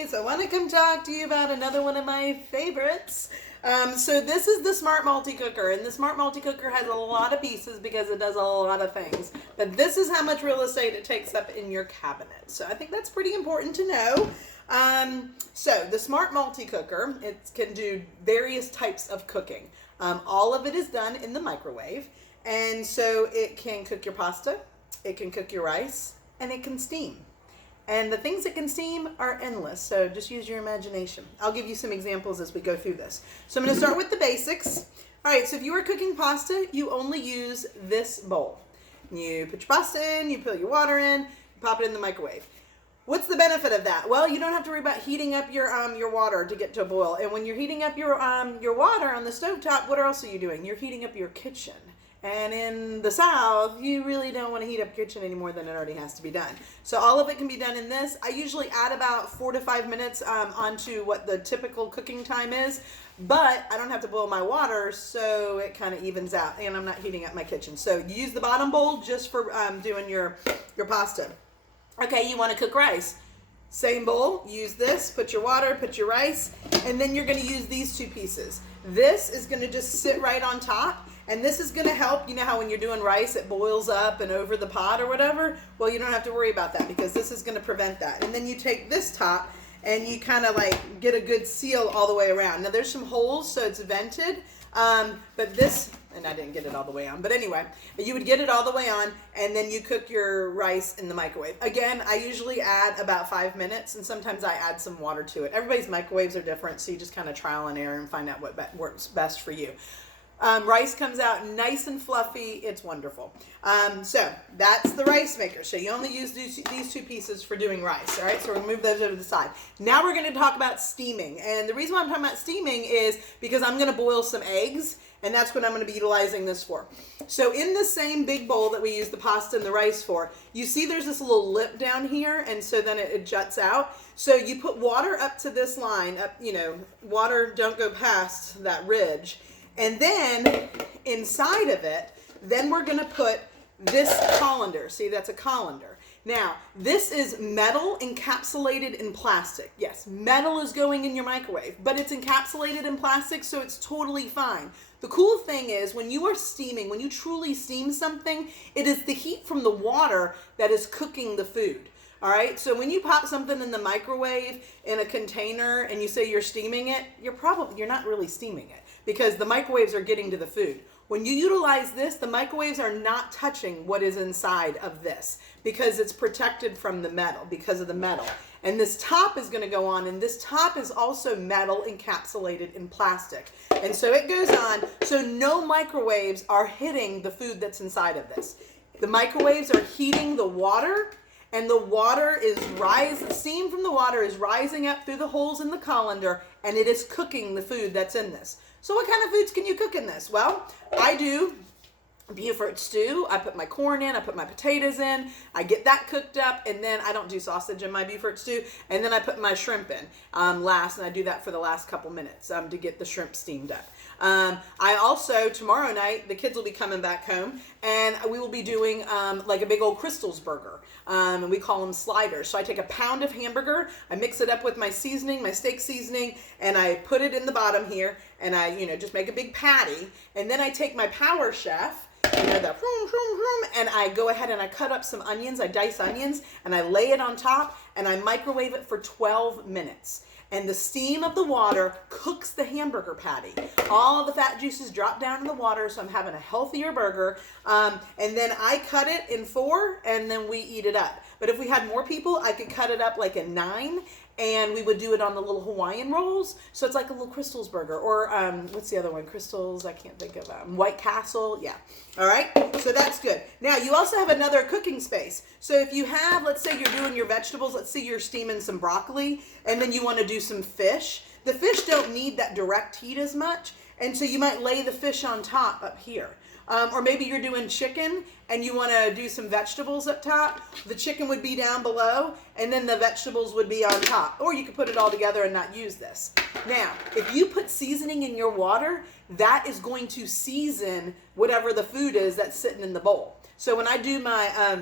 guys, I want to come talk to you about another one of my favorites. So this is the Smart Multi-Cooker, and the Smart Multi-Cooker has a lot of pieces because it does a lot of things. But this is how much real estate it takes up in your cabinet. So I think that's pretty important to know. So the Smart Multi-Cooker, it can do various types of cooking. All of it is done in the microwave, and so it can cook your pasta, it can cook your rice, and it can steam. And the things that can steam are endless, so just use your imagination. I'll give you some examples as we go through this. So I'm going to start with the basics. All right, so if you are cooking pasta, you only use this bowl. You put your pasta in, you put your water in, you pop it in the microwave. What's the benefit of that? Well, you don't have to worry about heating up your water to get to a boil. And when you're heating up your water on the stovetop, what else are you doing? You're heating up your kitchen. And in the South, you really don't want to heat up your kitchen any more than it already has to be done. So all of it can be done in this. I usually add about 4 to 5 minutes onto what the typical cooking time is, but I don't have to boil my water, so it kind of evens out, and I'm not heating up my kitchen. So you use the bottom bowl just for doing your pasta. Okay, you want to cook rice. Same bowl, use this, put your water, put your rice, and then you're going to use these two pieces. This is going to just sit right on top. And this is going to help, you know how when you're doing rice, it boils up and over the pot or whatever? Well, you don't have to worry about that because this is going to prevent that. And then you take this top and you kind of like get a good seal all the way around. Now there's some holes, so it's vented, but this, and I didn't get it all the way on, but anyway, you would get it all the way on and then you cook your rice in the microwave. Again, I usually add about 5 minutes and sometimes I add some water to it. Everybody's microwaves are different, so you just kind of trial and error and find out what works best for you. Rice comes out nice and fluffy. It's wonderful. So that's the rice maker. So you only use these two pieces for doing rice. All right, so we're going to move those over to the side. Now we're going to talk about steaming. And the reason why I'm talking about steaming is because I'm going to boil some eggs, and that's what I'm going to be utilizing this for. So in the same big bowl that we use the pasta and the rice for, you see there's this little lip down here, and so then it juts out. So you put water up to this line, water don't go past that ridge. And then inside of it, then we're going to put this colander. See, that's a colander. Now, this is metal encapsulated in plastic. Yes, metal is going in your microwave, but it's encapsulated in plastic, so it's totally fine. The cool thing is when you are steaming, when you truly steam something, it is the heat from the water that is cooking the food. All right, so when you pop something in the microwave in a container and you say you're steaming it, you're not really steaming it because the microwaves are getting to the food. When you utilize this, the microwaves are not touching what is inside of this because it's protected from the metal, because of the metal. And this top is going to go on, and this top is also metal encapsulated in plastic. And so it goes on, so no microwaves are hitting the food that's inside of this. The microwaves are heating the water, and the water is the steam from the water is rising up through the holes in the colander, and it is cooking the food that's in this. So what kind of foods can you cook in this? Well, I do Beaufort stew. I put my corn in, I put my potatoes in, I get that cooked up, and then I don't do sausage in my Beaufort stew, and then I put my shrimp in last, and I do that for the last couple minutes to get the shrimp steamed up. I also, tomorrow night, the kids will be coming back home, and we will be doing like a big old Crystal's burger, and we call them sliders. So I take a pound of hamburger, I mix it up with my seasoning, my steak seasoning, and I put it in the bottom here, and I, just make a big patty, and then I take my Power Chef, and I go ahead and I cut up some onions, I dice onions, and I lay it on top, and I microwave it for 12 minutes. And the steam of the water cooks the hamburger patty. All the fat juices drop down in the water, so I'm having a healthier burger. And then I cut it in 4, and then we eat it up. But if we had more people, I could cut it up like in 9, and we would do it on the little Hawaiian rolls. So it's like a little Crystal's burger. Or what's the other one? Crystal's, I can't think of. White Castle, yeah. All right, so that's good. Now, you also have another cooking space. So if you have, let's say you're doing your vegetables, let's say you're steaming some broccoli, and then you want to do some fish. The fish don't need that direct heat as much, and so you might lay the fish on top up here. Or maybe you're doing chicken and you want to do some vegetables up top. The chicken would be down below and then the vegetables would be on top. Or you could put it all together and not use this. Now, if you put seasoning in your water, that is going to season whatever the food is that's sitting in the bowl. So when I do my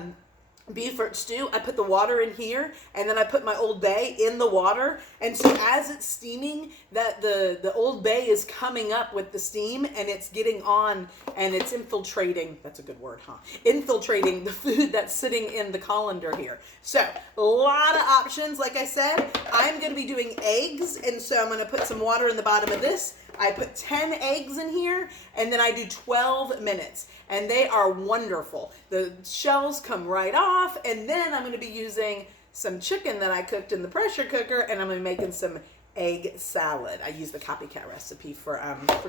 beef or stew, I put the water in here, and then I put my Old Bay in the water. And so as it's steaming, that the Old Bay is coming up with the steam, and it's getting on, and it's infiltrating, that's a good word, huh? Infiltrating the food that's sitting in the colander here. So a lot of options. Like I said, I'm going to be doing eggs, and so I'm going to put some water in the bottom of this. I put 10 eggs in here, and then I do 12 minutes, and they are wonderful. The shells come right off, and then I'm going to be using some chicken that I cooked in the pressure cooker, and I'm going to be making some egg salad. I use the copycat recipe for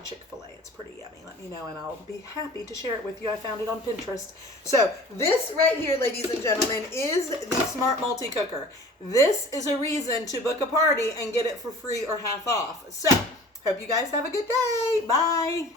Chick-fil-A. It's pretty yummy. Let me know, and I'll be happy to share it with you. I found it on Pinterest. So this right here, ladies and gentlemen, is the Smart Multi-Cooker. This is a reason to book a party and get it for free or half off. So hope you guys have a good day. Bye.